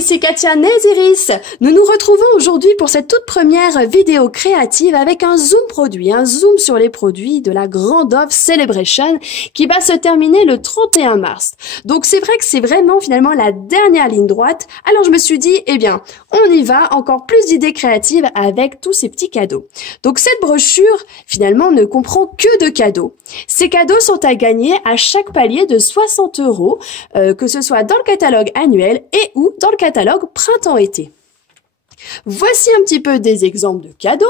ici Katia Néziris. Nous nous retrouvons aujourd'hui pour cette toute première vidéo créative avec un zoom produit, un zoom sur les produits de la grande offre Celebration qui va se terminer le 31 mars. Donc c'est vrai que c'est vraiment finalement la dernière ligne droite. Alors je me suis dit, eh bien, on y va, encore plus d'idées créatives avec tous ces petits cadeaux. Donc cette brochure finalement ne comprend que de cadeaux. Ces cadeaux sont à gagner à chaque palier de 60 €, que ce soit dans le catalogue annuel et ou dans le catalogue printemps-été. Voici un petit peu des exemples de cadeaux,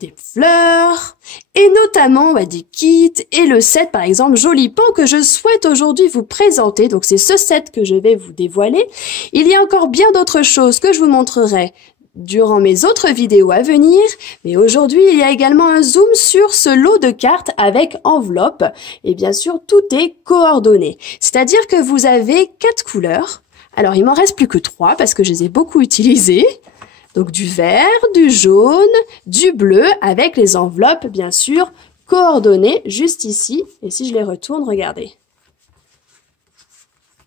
des fleurs et notamment des kits et le set par exemple Joli Pan que je souhaite aujourd'hui vous présenter. Donc c'est ce set que je vais vous dévoiler. Il y a encore bien d'autres choses que je vous montrerai durant mes autres vidéos à venir, mais aujourd'hui il y a également un zoom sur ce lot de cartes avec enveloppe et bien sûr tout est coordonné, c'est-à-dire que vous avez 4 couleurs. Alors il m'en reste plus que 3 parce que je les ai beaucoup utilisées, donc du vert, du jaune, du bleu avec les enveloppes bien sûr coordonnées juste ici, et si je les retourne, regardez,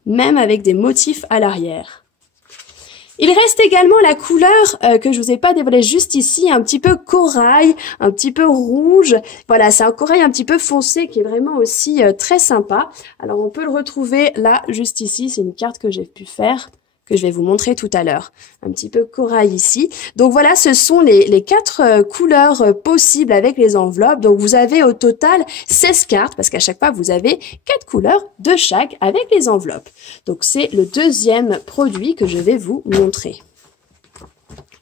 même avec des motifs à l'arrière. Il reste également la couleur que je vous ai pas dévoilée juste ici, un petit peu corail, un petit peu rouge. Voilà, c'est un corail un petit peu foncé qui est vraiment aussi très sympa. Alors on peut le retrouver là, juste ici, c'est une carte que j'ai pu faire, que je vais vous montrer tout à l'heure. Un petit peu corail ici. Donc voilà, ce sont les 4 couleurs possibles avec les enveloppes. Donc vous avez au total 16 cartes, parce qu'à chaque fois vous avez 4 couleurs de chaque avec les enveloppes. Donc c'est le deuxième produit que je vais vous montrer.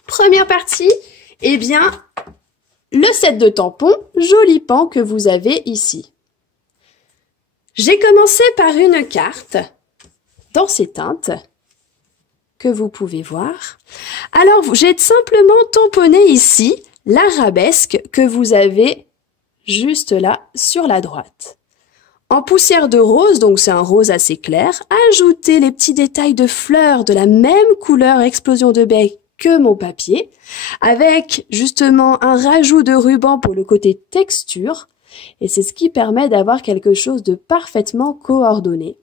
Première partie, eh bien, le set de tampons Joli Pan que vous avez ici. J'ai commencé par une carte dans ces teintes que vous pouvez voir. Alors, j'ai simplement tamponné ici l'arabesque que vous avez juste là sur la droite. En poussière de rose, donc c'est un rose assez clair, ajoutez les petits détails de fleurs de la même couleur explosion de bec que mon papier, avec justement un rajout de ruban pour le côté texture, et c'est ce qui permet d'avoir quelque chose de parfaitement coordonné.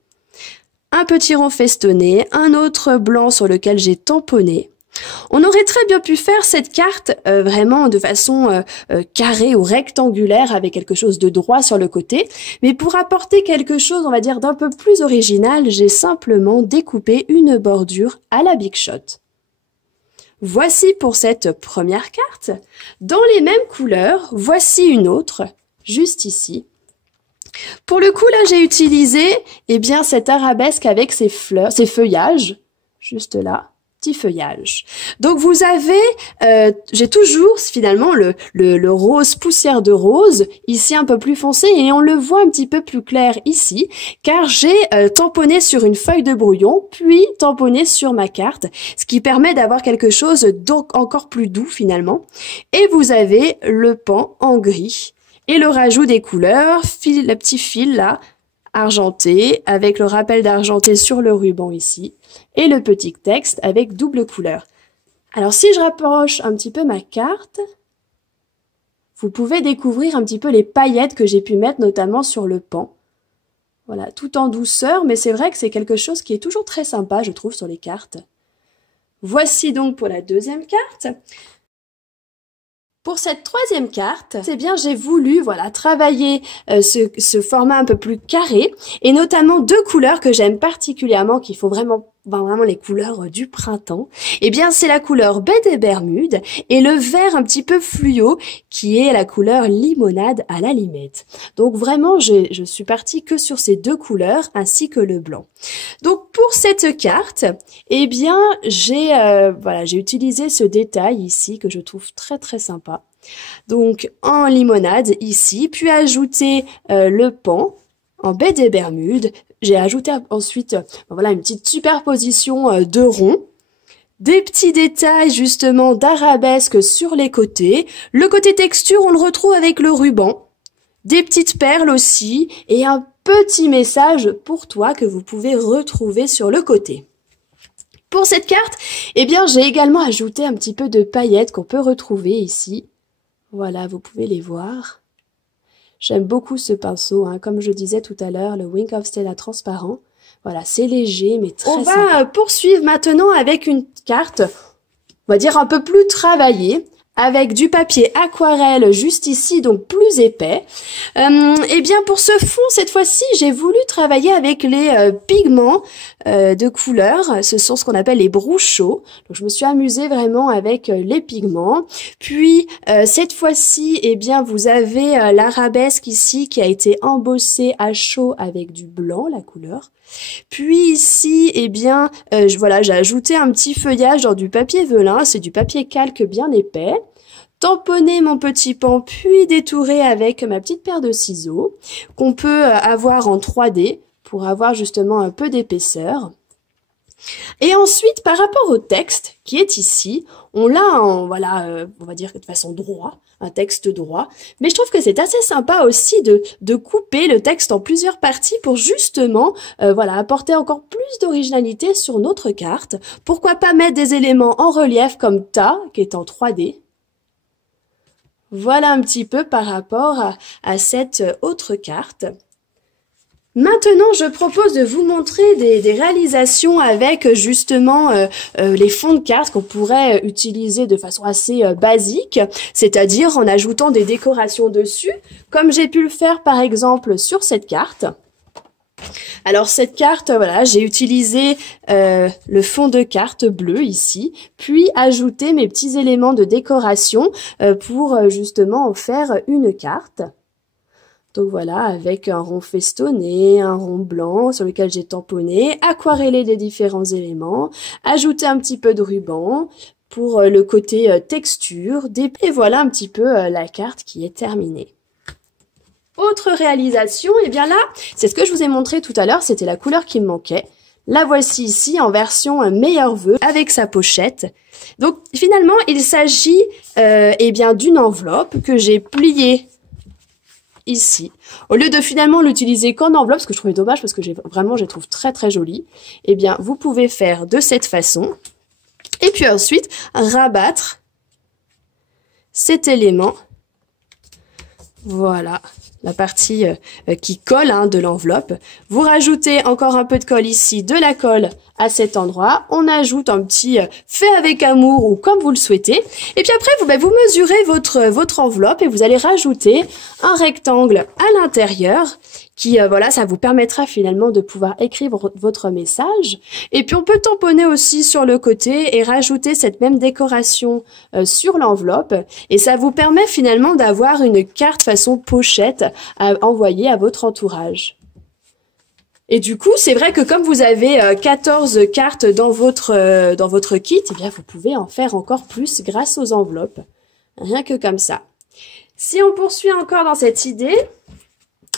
Un petit rond festonné, un autre blanc sur lequel j'ai tamponné. On aurait très bien pu faire cette carte vraiment de façon carrée ou rectangulaire avec quelque chose de droit sur le côté, mais pour apporter quelque chose, on va dire, d'un peu plus original, j'ai simplement découpé une bordure à la Big Shot. Voici pour cette première carte. Dans les mêmes couleurs, voici une autre, juste ici. Pour le coup, là, j'ai utilisé, eh bien, cette arabesque avec ses fleurs, ses feuillages, juste là, petit feuillage. Donc, vous avez, j'ai toujours, finalement, le rose poussière de rose, ici un peu plus foncé, et on le voit un petit peu plus clair ici, car j'ai tamponné sur une feuille de brouillon, puis tamponné sur ma carte, ce qui permet d'avoir quelque chose donc encore plus doux, finalement. Et vous avez le pan en gris. Et le rajout des couleurs, le petit fil là, argenté, avec le rappel d'argenté sur le ruban ici, et le petit texte avec double couleur. Alors si je rapproche un petit peu ma carte, vous pouvez découvrir un petit peu les paillettes que j'ai pu mettre notamment sur le pan. Voilà, tout en douceur, mais c'est vrai que c'est quelque chose qui est toujours très sympa, je trouve, sur les cartes. Voici donc pour la deuxième carte. Pour cette troisième carte, eh bien j'ai voulu travailler ce format un peu plus carré et notamment 2 couleurs que j'aime particulièrement, qui font vraiment les couleurs du printemps. Eh bien c'est la couleur baie des Bermudes et le vert un petit peu fluo qui est la couleur limonade à la limette. Donc vraiment je suis partie que sur ces 2 couleurs ainsi que le blanc. Donc pour cette carte, eh bien j'ai utilisé ce détail ici que je trouve très très sympa. Donc en limonade ici, puis ajouter le pan en baie des Bermudes. J'ai ajouté ensuite une petite superposition de ronds, des petits détails justement d'arabesque sur les côtés. Le côté texture, on le retrouve avec le ruban, des petites perles aussi et un petit message pour toi que vous pouvez retrouver sur le côté. Pour cette carte, eh bien j'ai également ajouté un petit peu de paillettes qu'on peut retrouver ici. Voilà, vous pouvez les voir. J'aime beaucoup ce pinceau, comme je disais tout à l'heure, le Wink of Stella transparent. Voilà, c'est léger, mais très sympa. On va poursuivre maintenant avec une carte, on va dire un peu plus travaillée, avec du papier aquarelle juste ici, donc plus épais. Et bien pour ce fond, cette fois-ci, j'ai voulu travailler avec les pigments de couleur. Ce sont ce qu'on appelle les brouchaux. Donc je me suis amusée vraiment avec les pigments. Puis cette fois-ci, eh bien vous avez l'arabesque ici qui a été embossée à chaud avec du blanc, la couleur. Puis ici, eh bien, voilà, j'ai ajouté un petit feuillage dans du papier velin, c'est du papier calque bien épais. Tamponner mon petit pan, puis détourer avec ma petite paire de ciseaux, qu'on peut avoir en 3D pour avoir justement un peu d'épaisseur. Et ensuite, par rapport au texte qui est ici, on l'a en, voilà, on va dire de façon droit, un texte droit. Mais je trouve que c'est assez sympa aussi de couper le texte en plusieurs parties pour justement, voilà, apporter encore plus d'originalité sur notre carte. Pourquoi pas mettre des éléments en relief comme Ta, qui est en 3D. Voilà un petit peu par rapport à cette autre carte. Maintenant, je propose de vous montrer des réalisations avec justement les fonds de cartes qu'on pourrait utiliser de façon assez basique, c'est-à-dire en ajoutant des décorations dessus, comme j'ai pu le faire par exemple sur cette carte. Alors cette carte, voilà, j'ai utilisé le fond de carte bleu ici, puis ajouté mes petits éléments de décoration pour justement en faire une carte. Donc voilà, avec un rond festonné, un rond blanc sur lequel j'ai tamponné, aquarellé les différents éléments, ajouté un petit peu de ruban pour le côté texture, et voilà un petit peu la carte qui est terminée. Autre réalisation, et bien là, c'est ce que je vous ai montré tout à l'heure, c'était la couleur qui me manquait. La voici ici en version meilleur vœu avec sa pochette. Donc finalement, il s'agit eh bien d'une enveloppe que j'ai pliée ici. Au lieu de finalement l'utiliser qu'en enveloppe, ce que je trouvais dommage parce que je les trouve très très jolies, eh bien vous pouvez faire de cette façon et puis ensuite rabattre cet élément. Voilà, la partie qui colle de l'enveloppe. Vous rajoutez encore un peu de colle ici, de la colle à cet endroit. On ajoute un petit fait avec amour ou comme vous le souhaitez. Et puis après, vous mesurez votre enveloppe et vous allez rajouter un rectangle à l'intérieur qui, voilà, ça vous permettra finalement de pouvoir écrire votre message. Et puis on peut tamponner aussi sur le côté et rajouter cette même décoration sur l'enveloppe. Et ça vous permet finalement d'avoir une carte façon pochette à envoyer à votre entourage. Et du coup, c'est vrai que comme vous avez 14 cartes dans votre kit, eh bien vous pouvez en faire encore plus grâce aux enveloppes. Rien que comme ça. Si on poursuit encore dans cette idée,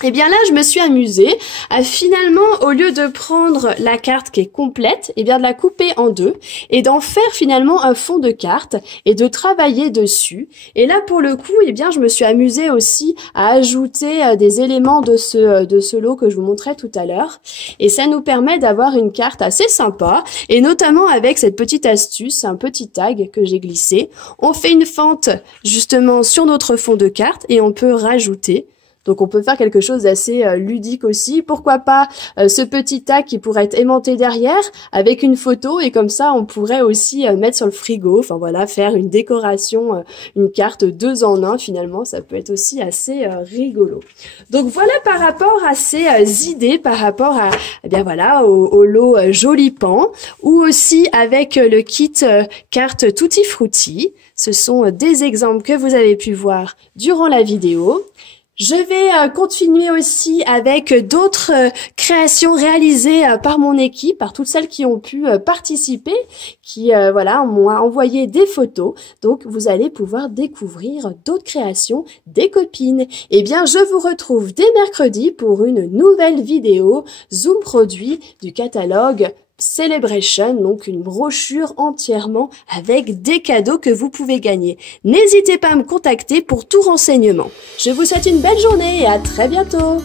eh bien là, je me suis amusée à finalement, au lieu de prendre la carte qui est complète, eh bien de la couper en deux et d'en faire finalement un fond de carte et de travailler dessus. Et là, pour le coup, eh bien, je me suis amusée aussi à ajouter des éléments de ce lot que je vous montrais tout à l'heure. Et ça nous permet d'avoir une carte assez sympa et notamment avec cette petite astuce, un petit tag que j'ai glissé. On fait une fente justement sur notre fond de carte et on peut rajouter. Donc on peut faire quelque chose d'assez ludique aussi. Pourquoi pas ce petit tag qui pourrait être aimanté derrière avec une photo et comme ça on pourrait aussi mettre sur le frigo. Enfin voilà, faire une décoration, une carte 2 en 1 finalement, ça peut être aussi assez rigolo. Donc voilà par rapport à ces idées, par rapport à eh bien voilà au lot Joli Pan ou aussi avec le kit carte Tutti Frutti. Ce sont des exemples que vous avez pu voir durant la vidéo. Je vais continuer aussi avec d'autres créations réalisées par mon équipe, par toutes celles qui ont pu participer, qui voilà m'ont envoyé des photos. Donc vous allez pouvoir découvrir d'autres créations des copines. Eh bien, je vous retrouve dès mercredi pour une nouvelle vidéo Zoom produit du catalogue Celebration, donc une brochure entièrement avec des cadeaux que vous pouvez gagner. N'hésitez pas à me contacter pour tout renseignement. Je vous souhaite une belle journée et à très bientôt.